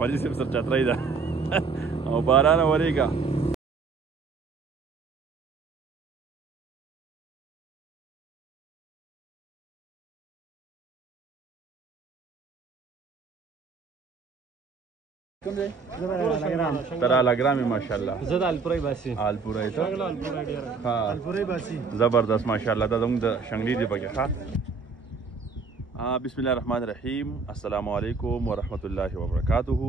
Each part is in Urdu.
والي صاحب سره چترۍ ده او باران ورېږه. کوم دی؟ تر الاګرام یې ماشاءالله. زه د الپورۍ باسي. الپورۍ ته؟ الپورۍ ډېره. ها الپورۍ باسي. زبردست ماشاءالله. دا زموږ د شنګلي دی پکې ښه. بسم الله الرحمن الرحیم. السلام علیکم ورحمت الله وبرکاته.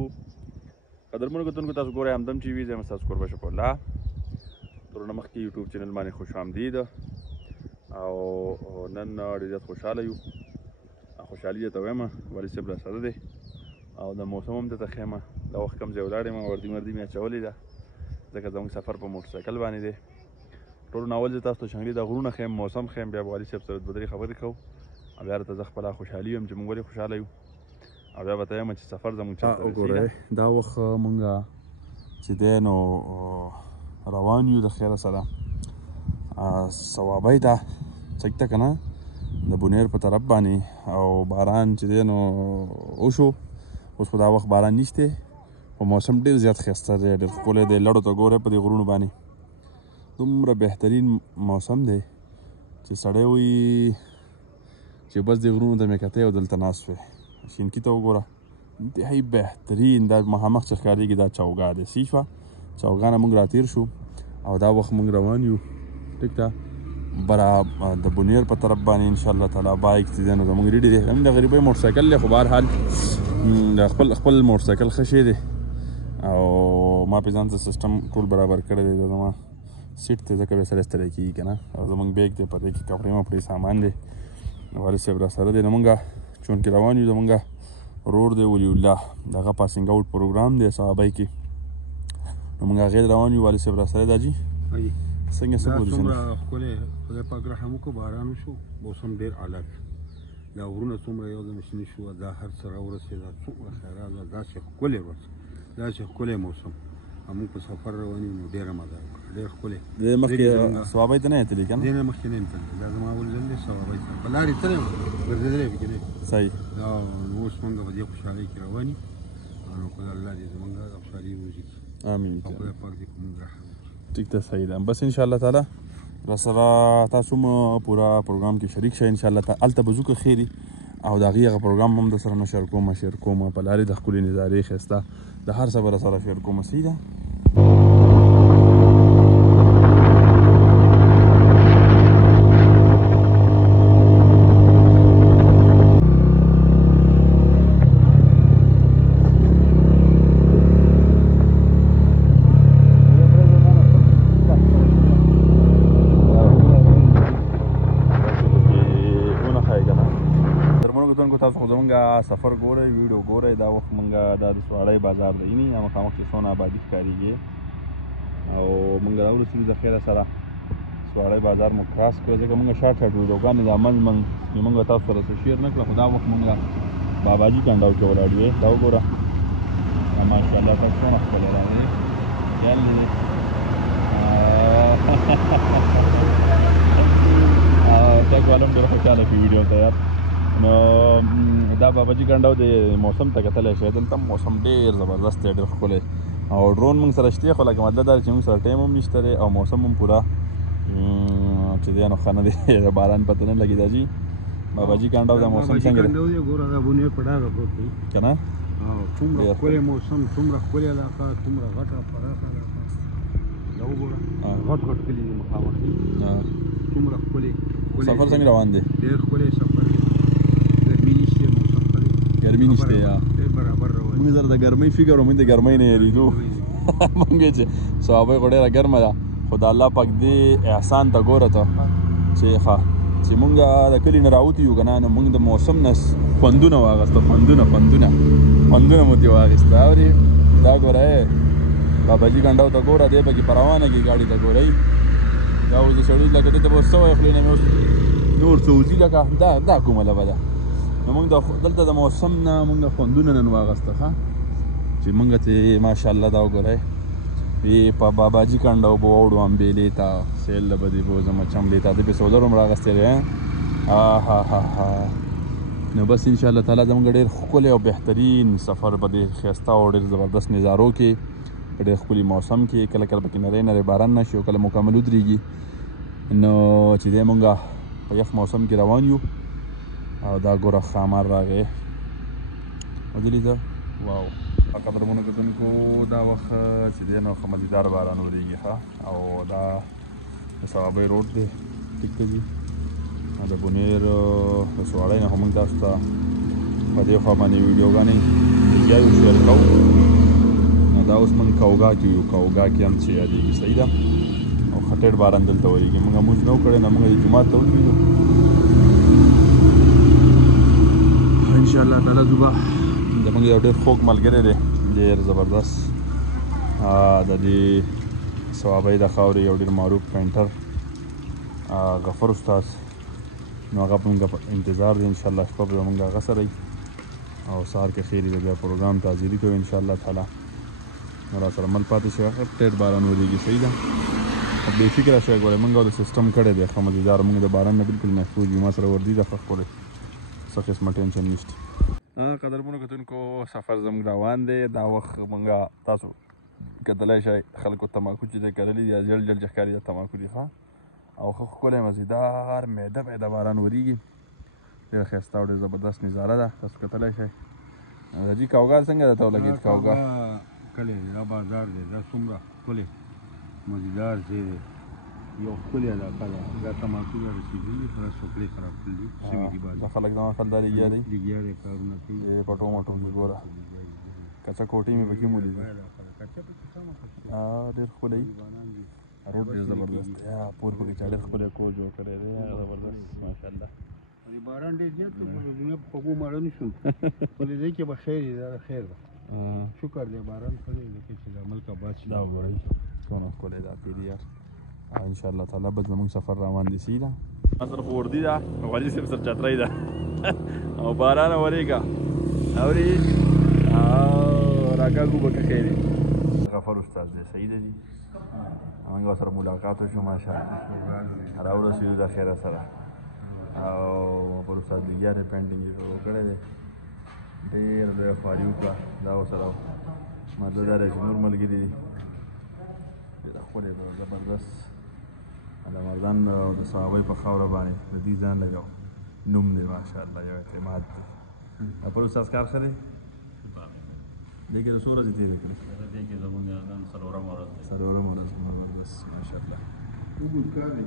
قدرمنو کتونکو تاسو ګورئ همدم ټي وي. زه یم ستاسو کوربه شفیع الله. ترونه مخکې یوټیوب چینل باندې خوش آمدید او نن ډېر زیات خوشحاله یو. خوشحالي یې ته وایم والي صاحب راسره دی او د موسم هم درته ښیم. دا وخت کوم ځای ولاړ یم وردي مردي مې اچولې ده ځکه زموږ سفر په موټر سایکل باندې دی. ټولو نه اول زه تاسو ته شنګلي دا غرونه ښیم، موسم ښیم، بیا به والي صاحب سره دوه درې خبرې کوو او بیا راته زه خپله خوشحالي یم چې موږ ولې خوشحاله یو او بیا به ته یم چې سفر زموږ چېرته وګورئ دا وخت مونږ چې دی نو روان یو د خیره سره صوابۍ ته څک ته که نه د بونیر په طرف باندې او باران چې دی نو وشو. اوس په دا وخت باران نشته او موسم ډېر زیات ښایسته دی، ډېر ښکلی دی. لړو ته ګورئ په دې غرونو باندې دومره بهترین موسم دی چې سړی وایي چې بس دې غرونو ته مې کتی او دلته ناست وی. شینکي ته وګوره انتهایي بهترین. دا مخامخ چې ښکارېږي دا چوګا دی. صحیح شوه؟ چوګا نه موږ راتېر شو او دا وخت موږ روان یو ټیک ده د بونیر په طرف باندې انشاءالله تعالی. بایک چې دی نو زموږ ریډي دی. هم د غریبۍ موټرسایکل دی خو بهرحال د خپل موټرسایکل ښه شی دی او ما پې ځان ته سیسټم ټول برابر کړی دی. دا زما سیټ دی ځکه بیا سړی ستړی کېږي که نه. او زموږ بیګ دی په دې کې کپړې مپړې سامان دی. والي صاحب راسره دی. نو مونږ چونکې روان یو زمونږ ورور دی ولي الله دغه پاسینګ آوټ پروګرام دی صحابۍ کې. نو مونږ هغې روان یو. والي صاحب راسره دا جي څنګه څه پوزیشن څومره ښکلی خدای پاک رحم وکړو. باران وشو، موسم ډېر اعلی دی. دا غرونه څومره یو دم شنه شوه، دا هر څه راورسېده، څومره خیرات ده. داسې ښکلی ورځ، داسې ښکلی موسم. موږ په سفر روان یو نو ډېره مزه وکړه، ډېر ښکلی. دې مخکې صوابۍ ته نه یې تللي که نه؟ دې نه مخکې نه یم تللی. دا زما اول ځل دی صوابۍ ته. په لارې تللی یم، ګرځېدلی پکې نه یم. صحیح. اوس موږ په دې خوشحالۍ کې روان یو. نو خدای الله دې زموږ خوشحالي وزي. امین. او خدای پاک دې په موږ رحم وکړي. ټیک ده، صحیح ده. بس انشاءالله تعالی راسره تاسو هم پوره پروګرام کې شریک شئ انشاءالله تعالی. هلته به ځو که خیري او د هغې هغه پروګرام هم در سره نه شیر کوم په لارې د ښکلې نظارې ښایسته د هر څه به را سره شیر کوم. صحیح ده. تاسو خو زمونږ سفر ګورئ، ویډیو ګورئ. دا وخت مونږ دا د سواړی بازار دی نی مخامخ چې څونه آبادي ښکارېږي او مونږ راورسېدو د خیره سره. سواړی بازار مو کراس کړی ځکه مونږ شارټ شارټ ویډیوګانې دا منځ منځ چې مونږ تاسو سره څه شیر نه کړه. خو دا وخت مونږ باباجي کنډاو کې ولاړ یو. دا وګوره ماشاءالله تاسو څونه ښکلی راغلی یعنې ټیک والا هم ډېر خوشحاله کړي ویډیو ته یار. نو دا باباجي کنډاو د موسم ته کتلی شئ. دلته موسم ډېر زبردست دی، ډېر ښکلی او ډرون موږ سره شته. خو لکه مطلب دا چې موږ سره ټایم هم نشته دی او موسم هم پوره چې دی نو ښه نه دی. د باران پته نه لګي. دا جي باباجي کنډاو دا موسم څنګه دی؟ ګوره دا بونیر په ډاګه پروت دی که نه؟ څومره ښکلی موسم، څومره ښکلې علاقه، څومره غټه پراخه علاقه. دا وګوره غټ غټ کلي دي مخامخ دي، څومره ښکلې. سفر څنګه روان دی؟ ډېر ښکلی سفر دی. ګرمي نشته، موسم ښه دی. ګرمي نشته یا ډېر برابر روان. موږ سره د ګرمۍ فکر و، موږ د ګرمۍ نه یېرېدو. موږ چې صحابۍ خو ډېره ګرمه ده خو د الله پاک دې احسان ته ګوره ته چې ښه چې موږ د کلي نه راوتي یو که نه نو موږ د موسم نه خوندونه واخیسته. خوندونه مو ترې واخیسته. اورې دا ګوره باباجي کنډاو ته ګوره دی پکې په روانه کې ګاډي ته ګورئ. دا اوس د سړي لکه دې ته به اوس څه وایي خولې نه مې اوس نور څه وځي لکه دا کومه لبه ده. نو موږ دلته د موسم نه موږ خوندونه نن واخیسته ښه چې موږ ته ماشاءالله دا وګورئ په باباجي کنډاو به واوړو امبېلې ته سیل به دې بوځم چملې ته د پې سولر هم راغستی دی. نو بس ان شاء الله تعالی زموږ ډېر ښکلی او بهترین سفر په دې ښایسته او ډېر زبردست نظارو کې په ډېر ښکلي موسم کې کله کله پکې نری نری باران نه شي او کله مکمل ودرېږي نو چې دی مونږ په یخ موسم کې روان یو او دا ګوره ښامار راغی ولیدلې ده واو قدرمنو کتونکو دا وخت چې دی نو ښه مزیدار باران ورېږي ښه او دا د صوابۍ روډ دی ټیک ته ځي د بونیر د سواړۍ نه خو موږ تاسو ته په دې خوا باندې ویډیوګانې ویډیو شیر کوو نو دا اوس موږ کوګا کې یو کوګا کې هم چې یادېږي صحیح ده او خټېر باران دلته ورېږي موږ مونځ نه و کړی نو موږ جومات ته ولوېږو انشاءالله تعالی زوبه زموږ یو ډېر خوږ ملګری دی ډېر زبردست د دې صوابۍ د خاورې یو ډېر معروف پینټر غفر استاد نو هغه به موږ په انتظار دی انشاءالله شپه به زموږ هغه سره وي او سهار کې خیر به بیا پروګرام ته حاضري کوو انشاءالله تعالی نو را سره مل پاتې شي ډېر باران ورېږي صحیح ده بې فکره شی ګورئ موږ د سیسټم کړی دی ښه مزیدار موږ د باران نه بالکل محفوظ یو ما سره وردي ده ښه ښکلی څه قسمه ټینشن نشته قدرمنو کتونکو سفر زموږ روان دی دا وخت موږ تاسو کتلی شئ خلکو تماکو چې دی کرلي دي جل جل چې ښکاري دا تماکو دي ښه او ښه ښکلی مزیدار میده میده باران ورېږي ډېره ښایسته او ډېر زبردست نظاره ده تاسو کتلی شئ جي کوګا څنګه درته ولګېد کوګا کلی دی دا بازار دی دا څومره ښکلی مزیدار ځای دی یو ښکلې علاقه ده دا تماکو دا رسېدلي پوره سوکړې خراب کړي شوي دي دا خلک زما خیال دا لګیا دی لګیا دی کارونه کوي پټو مټو کې ګوره کچه کوټې مې پکې مولیدي ډېر ښکلی روډ ډېر زبردست دی پور پکې چا ډېر ښکلی کور جوړ کړی دی زبردست ماشاءالله باران ډېر زیات دی په دنیا په خوږو ماړه نه شو په دې کې به خیر دی دا خیر ده شکر دی باران ښه دی لکه چې د ملک آباد شي دا وګورئ څومره ښکلی دا پیری یار انشاءالله تعالی به زموږ سفر روان دی صحیح ده ما سره خو وردي ده والي صاحب سره چترۍ ده او باران ورېږه اوري راکاږو به ښه دی غفر استاد دی صحیح ده جي موږ سره ملاقات وشو ماشاءالله راورسېدو د خیره سره او پر استاد لګیا دی پینټینګ یې شروع کړی دی ډېر لویه خواري وکړه دا ورسره مطلب دا دی چې نور ملګري دي ډېره ښکلې ده زبردست د مردان د صحابۍ په خاوره باندې د دې ځان لګاو نوم دی ماشاءالله یو اعتماد دی پر استاد کار ښه دی دې کې د څو ورځې تېرې کړې دې کې زموږ نن څلورمه ورځ ده څلورمه ورځ زبردست ماشاءالله اوږد کار دی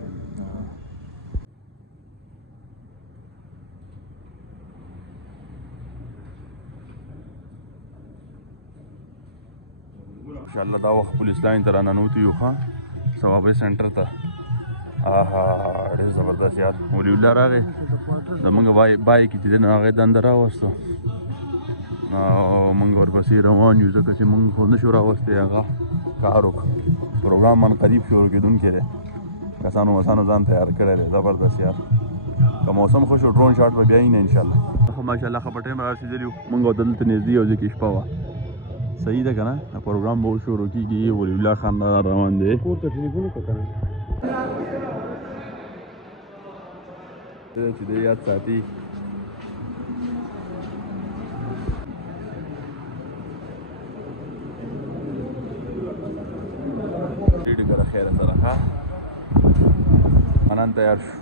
انشاءالله دا وخت پولیس لاین ته راننوتي یو ښه صوابۍ سینټر ته ډېر زبردست یار ولي الله راغی زموږ بای کې چې دی نو هغه دنده راوستو او موږ ورپسې روان یو ځکه چې موږ خو نه شو راوستی هغه کار وکړو پروګرام من قریب شروع کېدونکی دی کسانو مسانو ځان تیار کړی دی زبردست یار که موسم ښه شو ډرون شاټ به بیا یې نه انشاءالله خو ماشاءالله ښه په ټایم رارسېدلي وو موږ او دلته نږدې یو ځای کې شپه وه صحیح ده که نه پروګرام به شروع کېږي ولی الله خان روان دی کور ته ټلیفون وکړه که نه چې دی یاد ساتي ډېر ګره خیره سره ښه منان تیار شو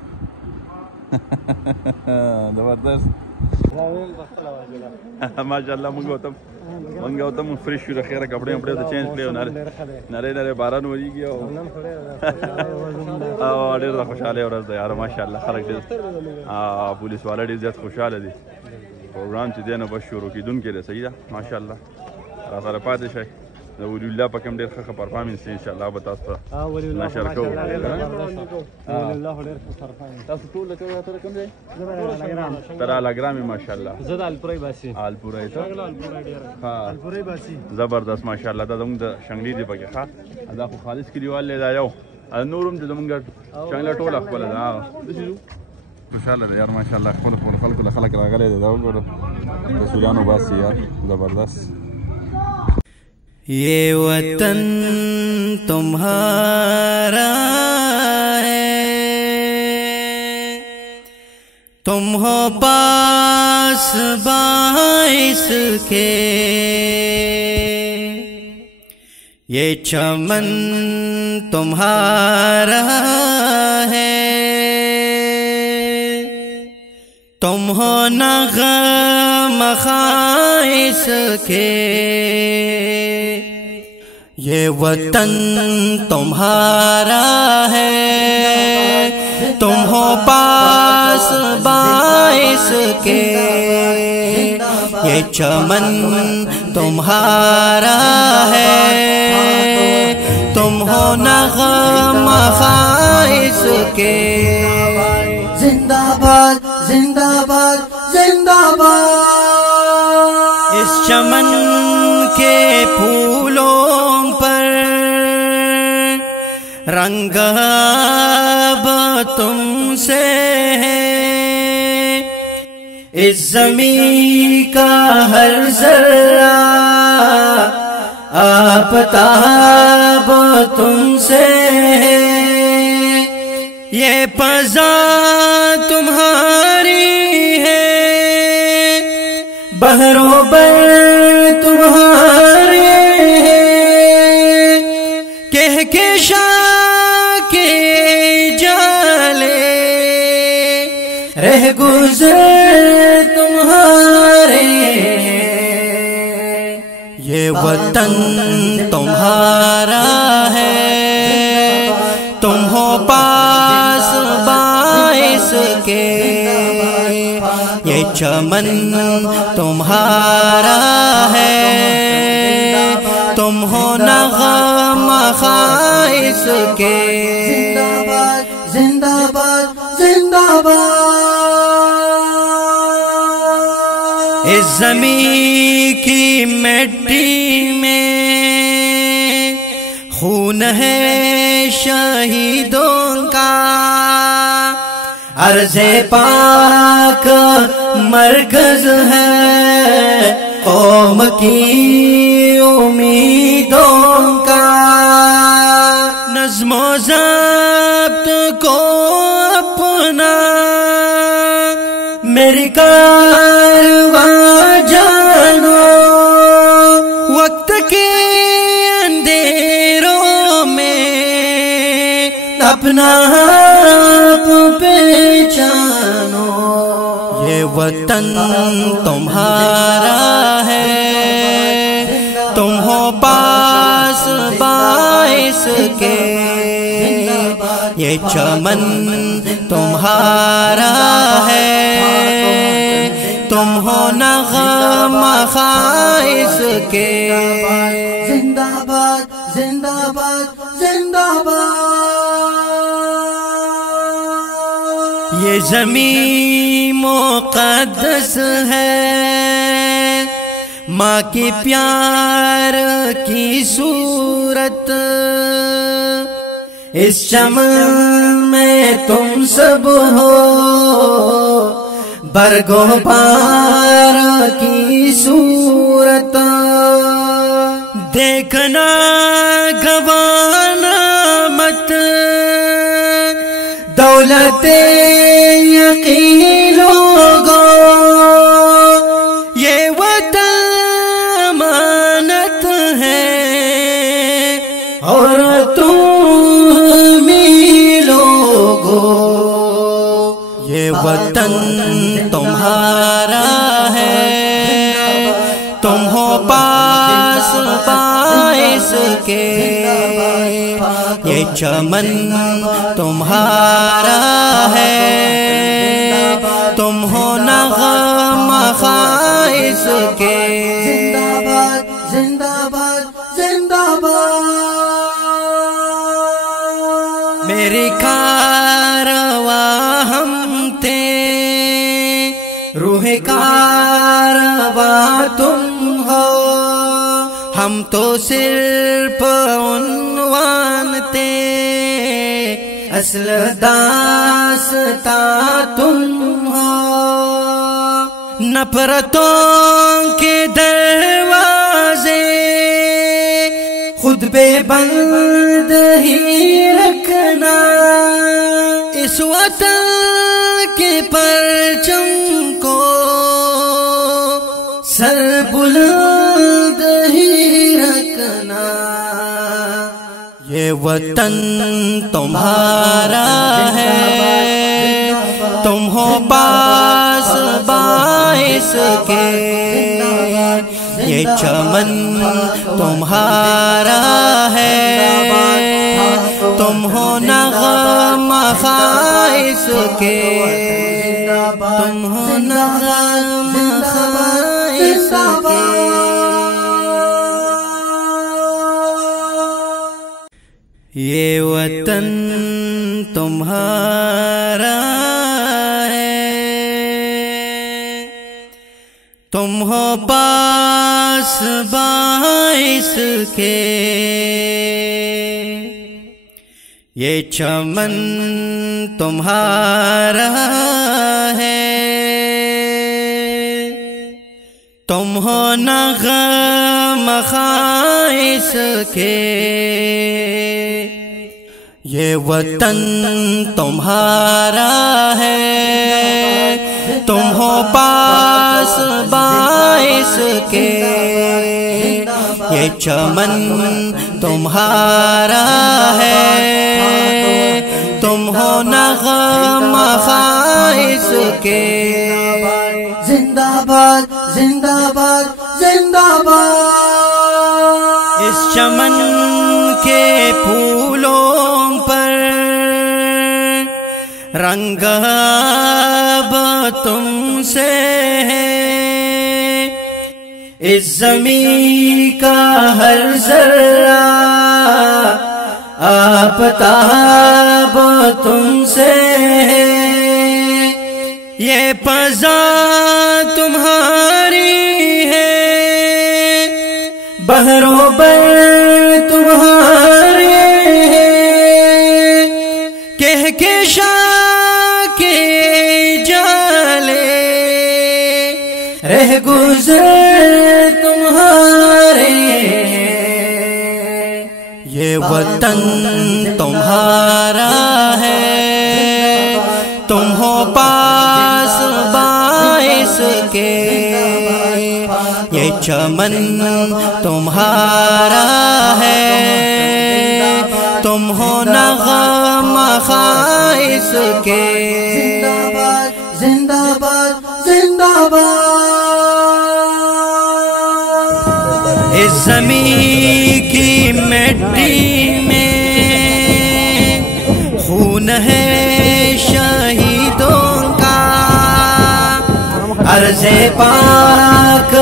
زبردست ماشاءالله موږ ته مونږ فرېش شو د خیره کپړې وپړې ته چینج کړې نری نری باران ورېږي او ډېره خوشحالۍ ورځ ده یاره ماشاءالله خلک ډېر پولیس والا ډېر زیات خوشحاله دي پروګرام چې دی نو بس شروع کېدونکی دی صحیح ده ماشاءالله را سره پاتې شئ د ولي الله پکې هم ډېر ښه پرفارمنس دی انشاءالله به تاسو ته نشر کوو تاسو ټول ته کوم ځای تر الاګرام ماشاءالله زه د الپورۍ باسي الپورۍ ته الپورۍ باسي زبردست ماشاءالله دا زموږ د شنګلي دی پکې ښه دا خو خالص کلیوال دی دا یو نور هم زموږ شنګله ټوله خپله ده خوشحاله دی یار ماشاءالله خپل خلکو له خلک راغلی دی دا وګوره رسولانو باسي یار زبردست یہ وطن تمہارا ہے تم ہو پاس پاس باعث کے یہ چمن تمہارا ہے، تم ہو نغم خائص کے یہ وطن تمہارا ہے، تم ہو پاس باعث کے یہ چمن تمہارا ہے، تم ہو نغم خائص کے زندہ باد زندہ باد زندہ باد۔ اس چمن کے پھولوں پر رنگ اب تم سے ہے، اس زمین کا ہر ذرہ آفتاب تم سے ہے، یہ فضا تمہاری ہے، بحر و بر تمہارے ہیں، کہہ کے شاہ کے جالے رہ گزر تمہارے ہیں، یہ وطن تمہارا ہے، تم ہو پاس باعث کے یہ چمن تمہارا ہے، تم ہو نغم خائص کے زندہ باد زندہ باد۔ اس زمین کی مٹی میں خون ہے شہیدوں کا، عرض پاک مرکز ہے قوم کی امیدوں کا، نظم و ضبط کو اپنا میری کارواں جانو، وقت کے اندھیروں میں اپنا آپ پہچانو، یہ وطن تمہارا ہے، تم ہو پاس باعث کے یہ چمن تمہارا ہے، تم ہو نغم خائص کے زندہ باد زندہ باد زندہ باد۔ یہ زمین مقدس ہے، ماں کی پیار کی صورت، اس چمن میں تم سب ہو برگ و بہار کی صورت، دیکھنا گوانا مت دولت یقین لوگو، یہ وطن امانت ہے اور تم ہی لوگو، یہ وطن تمہارا ہے، تم ہو پاس باعث کے یہ چمن تمہارا ہے، تم ہو نغم خائص کے زندہ باد زندہ باد زندہ باد۔ میری کارواں ہم تھے، روح کارواں تم ہو، ہم تو صرف عنوان تھے، اصل داستاں تم ہو، نفرتوں کے دروازے خود بے بند ہی رکھنا، اس وطن کے پرچم کو یہ وطن تمہارا ہے، تم ہو پاس باعث کے، یہ چمن تمہارا ہے، تم ہو نغمہ خائص کے، تم ہو نغمہ خائص کے۔ یہ وطن تمہارا ہے، تم ہو پاس باعث کے، یہ چمن تمہارا ہے، تم ہو نغمہ خائص کے، یہ وطن تمہارا ہے، تم ہو پاس باعث کے، یہ چمن تمہارا ہے، تم ہو نغمہ خائص کے۔ زندہ باد زندہ باد زندہ باد، اس چمن کے پھولوں پر رنگ اب تم سے ہے، اس زمین کا ہر ذرہ آفتاب تم سے ہے، یہ فضا تمہاری ہے، بحر و بر تمہارے ہیں، کہکشاں کے جالے رہ گزر تمہارے ہیں، یہ وطن تمہارا ہے، تم ہو پاس باعث کے، یہ چمن تمہارا ہے، تم ہو نغمہ خائص کے۔ زندہ باد زندہ باد زندہ باد، اس زمین کی مٹی میں خون ہے شہیدوں کا، عرض پاک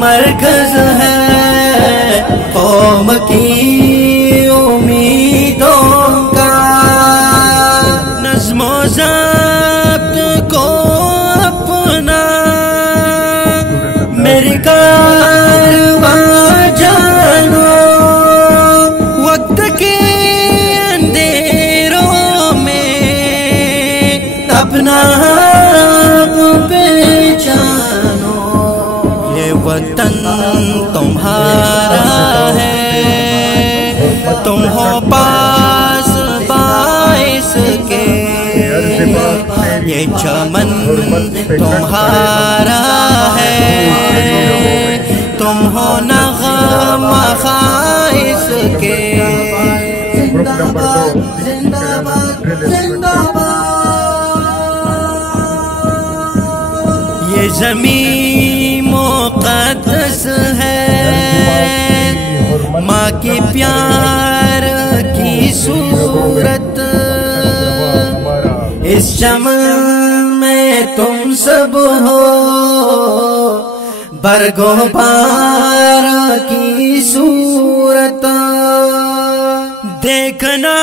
مرکز ہے قوم کی امیدوں کا، نظم و ضبط کو اپنا میری کارواں جانو، وقت کے اندھیروں میں اپنا پہچانو، یہ وطن تمہارا ہے، تم ہو پاس باعث کے، یہ چمن تمہارا ہے، تم ہو نغمہ خائص کے۔ زندہ باد زندہ باد زندہ باد، یہ زمین مقدس ہے، ماں کی پیار کی صورت، اس چمن میں تم سب ہو، برگ و بہار کی صورت، دیکھنا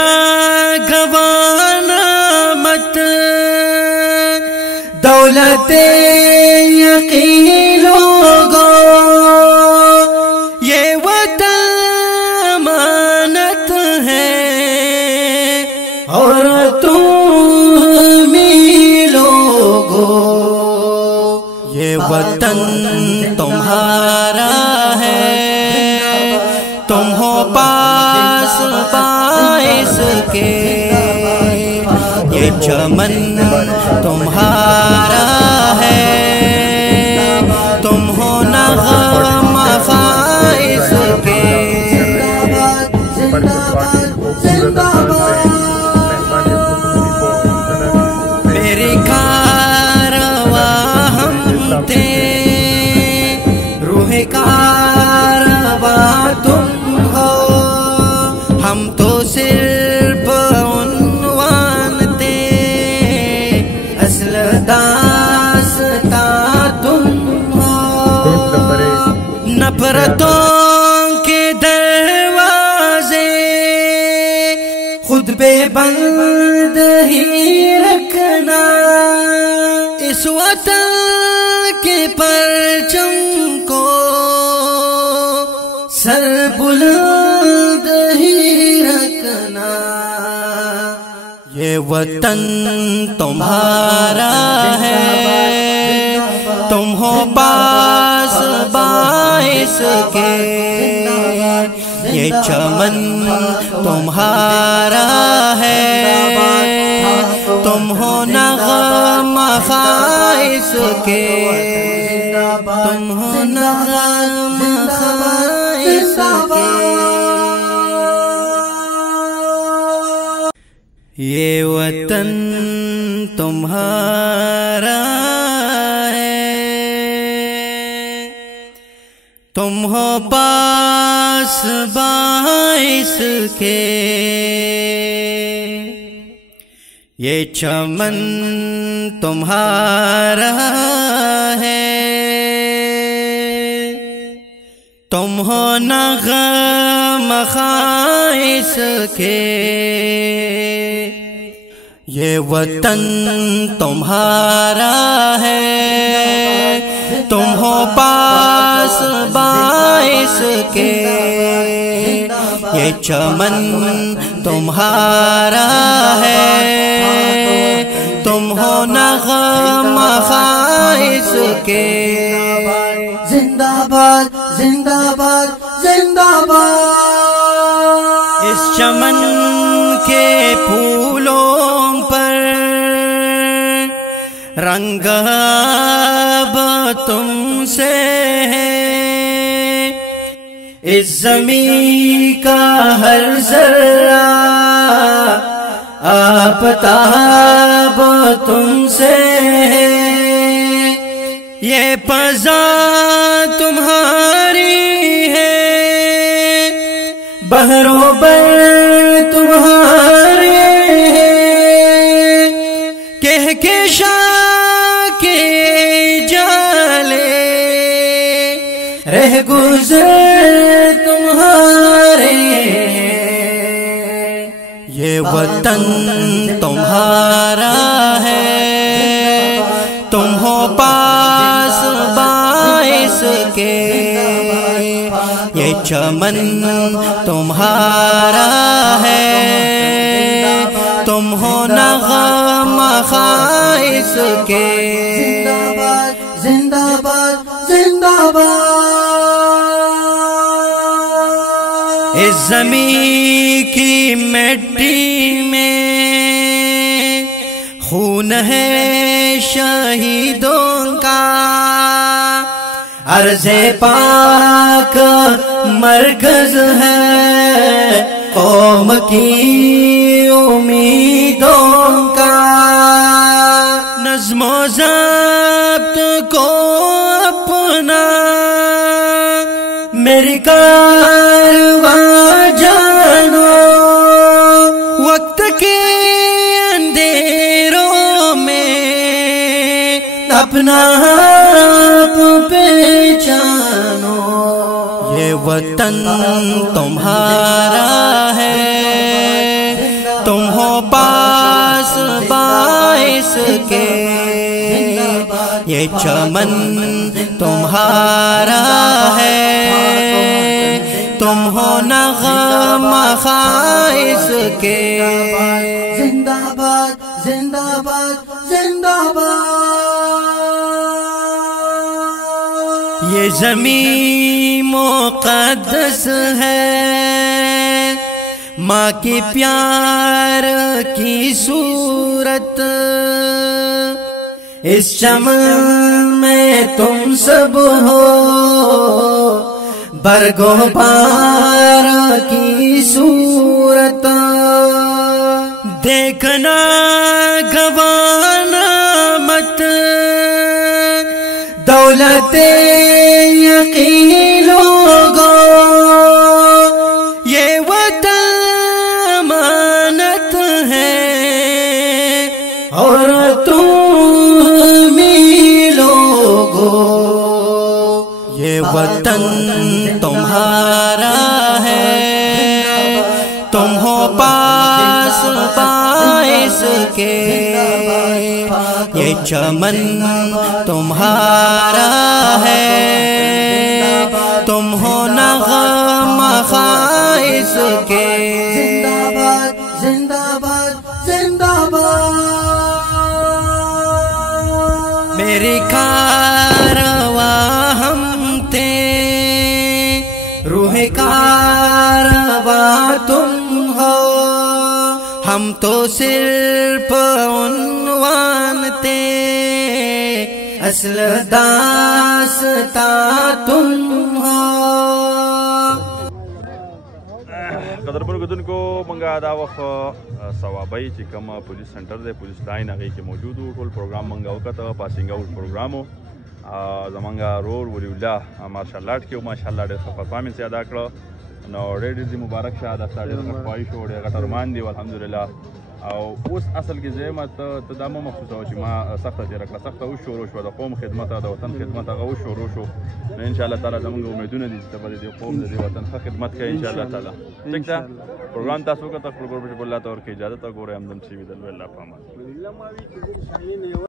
گوانا مت دولت یقین لوگوں، یہ وطن امانت ہے اور تم لوگوں، یہ وطن تمہارا ہے، تم ہو پاس باعث کے، یہ چمن تمہارا ہے، تم ہو نغمہ خائص کے۔ زندہ باد زندہ باد جرتوں کے دروازے خود پہ بند ہی رکھنا، اس وطن کے پرچم کو سر بلند ہی رکھنا، یہ وطن تمہارا ہے، تم ہو پاس باعث کے، یہ چمن تمہارا ہے، تم ہو نغمہ خائص کے، تم ہو نغمہ خائص کے، یہ وطن تمہارا ہے، تم ہو پاس باعث کے، یہ چمن تمہارا ہے، تم ہو نغمہ خائص کے، یہ وطن تمہارا ہے، تم ہو پاس باعث کے، یہ چمن تمہارا ہے، تم ہو نغمہ خائص کے، زندہ باد زندہ باد زندہ باد، اس چمن کے پھولوں پر رنگ اب تم سے ہے، اس زمین کا ہر ذرہ آفتاب تم سے ہے، یہ فضا تمہاری ہے، بحر و بر تمہارے ہیں، کہہ کے شاہ کے جالے رہ گزر تمہارے ہیں، یہ وطن تمہارا ہے، تم ہو پاس باعث کے، یہ چمن تمہارا ہے، تم ہو نغمہ خائص کے، زندہ باد زندہ باد، اس زمین کی مٹی میں خون ہے شہیدوں کا، عرض پاک مرکز ہے قوم کی امیدوں کا، نظم و ضبط کو اپنا میری کارواں جانو، وقت کے اندھیروں میں اپنا آپ پہچانو، یہ وطن تمہارا ہے، تم ہو پاس باعث کے، یہ چمن تمہارا ہے، تم ہو نغمہ خائص کے، زندہ باد زندہ باد زندہ باد، یہ زمین مقدس ہے، ماں کے پیار کی صورت، اس چمن میں تم سب ہو، برگ و بہار کی صورت، دیکھنا گوانا مت دولت یقین لوگو، یہ وطن امانت ہے اور تم لوگو، یہ وطن سکے یہ چمن تمہارا ہے تم ہو نغم خائص کے زندہ باد زندہ باد زندہ باد میری کارواں ہم تھے روح کارواں تم ہو ہم تو صرف عنوان تھے اصل داستاں تم ہو قدرمنو کتونکو منګه دا وخت ثوابی چې کوم پولیس سنټر دی پولیس لاین هغې کې موجود وو ټول پروګرام موږ وکړه پاسینګ آوټ پروګرام و زمونږ رور ولی الله مارشل آرټ کې و ماشاءالله ډېر ښه پرفارمنس یې ادا کړه نو ډېر ډېر مبارک شه دا ستا ډېر ښه خواهش و ډېر ګټه ارمان دی الحمدلله او اوس اصل کې زه ته دا مه محسوسوه چې ما سخته تېره کړه سخته وشروع شوه د قوم خدمت د وطن خدمت هغه وشروع شو نو انشاءالله تعالی زموږ امیدونه دي چې ته به د دې قوم د دې وطن ښه خدمت کوې انشاءالله تعالی ٹھیک ده پروګرام تاسو وکړه خپل ګوربچ الله ته ورکړي اجازه ته ګورئ همدم چې وي د لوی الله په امان